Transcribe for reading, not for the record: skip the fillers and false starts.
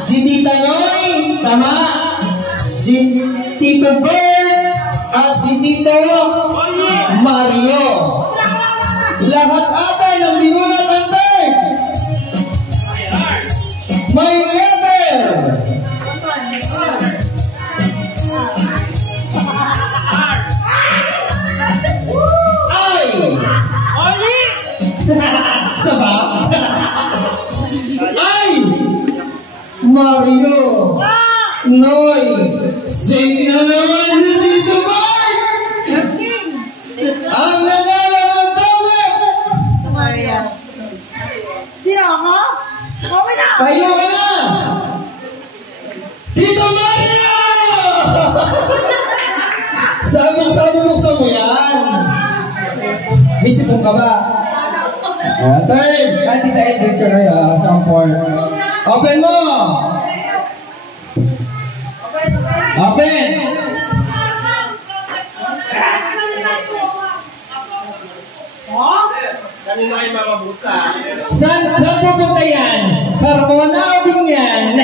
Si Tita Noy, tama. Si Tito Bert at si Tito Mario. Lahat ata ng binulat ang Bert. May letter. Saba? Ay! Mario! Noy! Sing na naman si Tito Bart! Ang nanalo ng tablet! Maria. Sino ako? Okay na! Payo ka na! Tito Mario! Sabog-sabog mo yan! May sipong ka ba? Third! Hindi tayo picture na yan. Shampoo. Open mo! Open! Kanina kayo mamabuta. Saan pupunta yan? Carmona o Binyan?